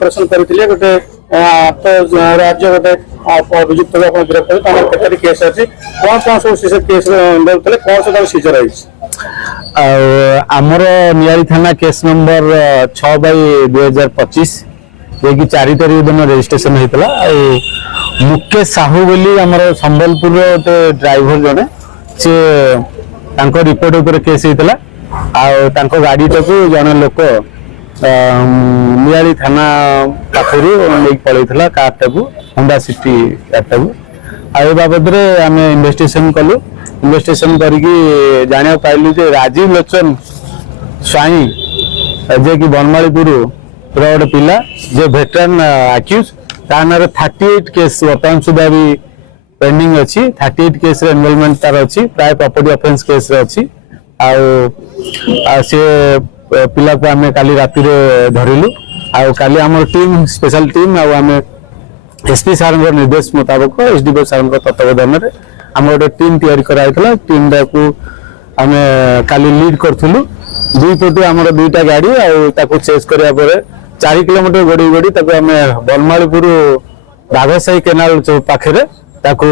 operation करथिले गोटे तो राज्य गोटे अभियुक्त को आपण गिरफ्त कर तमर केतरी केस अछि कोन सब सीजर केस इन्वॉल्व तले कोन सब सीजर अछि आमर नियारी थाना केस नंबर 6/2025 जे कि 4 तारिख दिन रजिस्ट्रेशन होइतला मुकेश साहू बोली आमर संबलपुर गोटे ड्राइवर जने से तांको रिपोर्ट ऊपर केस होइतला आ तांको गाड़ी टाकू जने लोक नियाली थाना पाखरु लेक पळैतला कार टाकू होंडा सिटी कार टाकू आ बाबद रे आमे इन्वेस्टिगेशन कलु इन्वेस्टिगेशन करके जानिया पाइलु जे राजीव लोचन स्वाई जे कि बनमालीपुर रोड पिला जे वेटरन अक्यूज तानर 38 केस वर्तमान सुधा भी पेंडिंग अछि 38 केस रे इन्वॉल्वमेंट तार अछि प्राय प्रॉपर्टी ऑफेंस केस रे अछि आ से पिला को आमे काली राती रे धरिलु आ काली हमर टीम स्पेशल टीम आ आमे एसपी सर निर्देश मुताबिक एसडीओ सर तत्वावधान रे हम गोटे टीम तैयारी कराइतला टीम को आमे काली लीड करथुलु दुई पटु हमर दुईटा गाड़ी आ ताको चेस करिया परे 4 किलोमीटर गडी गडी ताको आमे बनमालीपुर बाघसाई केनाल पाखरे ताको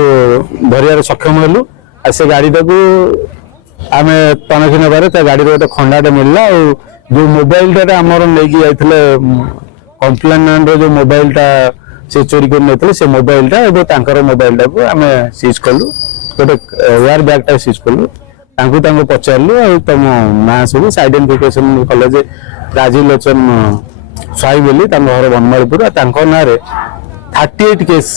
धरियार सक्षम हेलु आ से गाड़ी ताको आमे तनखि नबारे ता गाड़ी रे खंडाटे मिलला और जो मोबाइल टा हमर लेगी आइथले कंप्लेनेंट रो जो मोबाइल टा से चोरी कर नेतले से मोबाइल टा एबो तांकर मोबाइल टा को आमे सीज करलु गोटे एयर बैग टा सीज करलु तांको पचारलु और तम ना सब आइडेंटिफिकेशन कले जे राजीव लोचन साई बोली तांको घर बनमालीपुर तांको ना रे 38 केस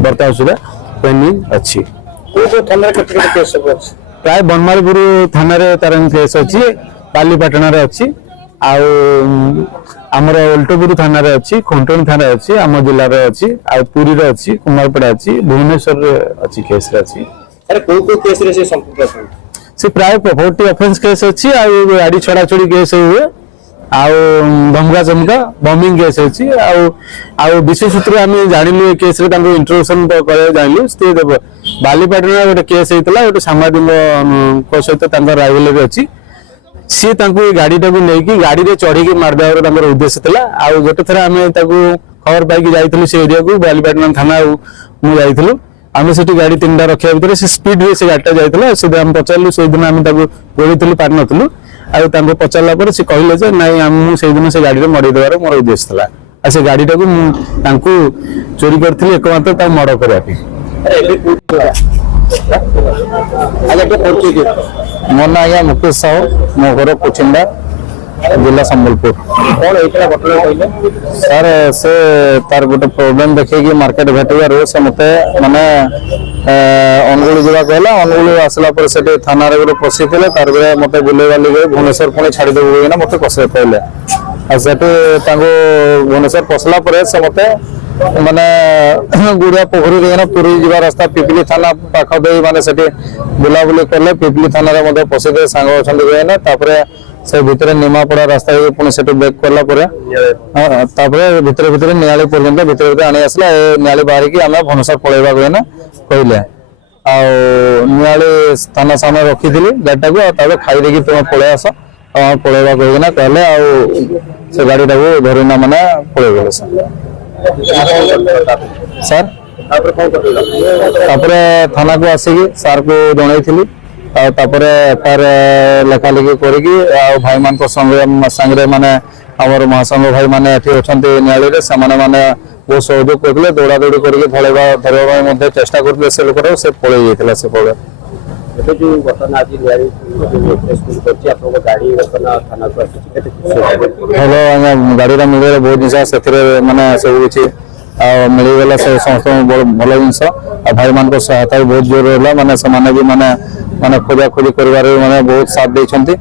वर्तमान सुधा पेंडिंग अछि को थाना केते केस सब अछि प्राय बनमालीपुर थाना रे तारन केस अछि पालीपाटना रे अछि आ आमर ओल्टपुर थाना रे अछि खोंटन थाना रे अछि आम जिल्ला रे अछि आ पुरी रे अछि कुमारपड़ा अछि भुवनेश्वर रे अछि केस रे अछि अरे को केस रे से संपर्क अछि से प्राय प्रॉपर्टी ऑफेंस केस अछि आ गाड़ी छड़ा छड़ी केस हुए आ धमका चमका बॉम्बिंग केस अछि आ विशेष सूत्र आमे जानिलु केस रे तांको इंट्रोडक्शन करे जानिलु से बालीपाटना गोटे केस हेतला गोटे सामाजिक को सहित तांको राइवलरी अछि सी तांको गाड़ी टाकू नेकी गाड़ी रे चढ़ी के मार देवर तांकर उद्देश्य थिला आ गोटे थरा आमे ताकू खबर पाई कि जाइथिलु से एरिया को बालीपाटना थाना मु जाइथिलु आमे सेठी गाड़ी तीनटा रखिया भीतर से स्पीड रे से गाड़ीटा जाइथिला से हम पचारलु से दिन आमे ताकू गोळिथिलु पार नथलु आ तांको पचारला पर से कहिले जे नाही हम से दिन से गाड़ी रे मडी देवर मोर उद्देश्य थिला आ से गाड़ी टाकू तांको चोरी करथिलि एकमात्र ता मर्डर करया पे मो ना आज्ञा मुकेश साहू मो घर कुचिंडा जिला संबलपुर सर से तार गोटे प्रोब्लेम देखे मार्केट भेटार से मत माने अनुगुल जावा कहला अनुगुल आसला पर से थाना रे गोटे पसी थे तार मत बुले वाली गए भुवनेश्वर पुणी छाड़ी देबो ना मत कसे कहले आ सेठी भुवनेश्वर पसला पर से मत माने गुड़िया पोखरी रे पुरी जीवा रास्ता पिपली थाना पाख दे माने सेठी बुला बुली करले पिपली थाना रे मते पसी दे सांग अछन गए तापरे से भितर निमापड़ा रास्ता पुणी सेठी बैक करला परे तापरे भितर नियाली पर्यंत भितर आनी आसला ए नियाली बाहरी की आमे भुवनेश्वर पळेबा गए ना कहले आ नियाली थाना सामने रखिथिली गाडीटा को ताबे खाई देकी तुम पळे आस आ पळेबा गए ना कहले आ से गाडीटा को धरिना माने पळे गेले सर तापरे थाना को आसिकी सार को जनईथिली एफआईआर लेखा लिखि करिकी भाई मान संगे माने हमर महासंघ भाई माने एठी अछंती न्यायालय रे समाने माने बहुत सहयोग करले दौड़ा दौड़ी करके धरवा मध्ये चेष्टा करले से लोक से पळे जेतला से पळे एते जो घटना आज न्यायालय प्रेस करछि आपन गाड़ी घटना थाना को केते हेलो गाड़ी रा मिले बहुत दिशा सेथरे माने सब किछि मिली गला से समस्त भल जिनस भाई मान सहायता भी बहुत जोर रहा माने भी माने खोजा खोजी कर बहुत साथ देछंती आ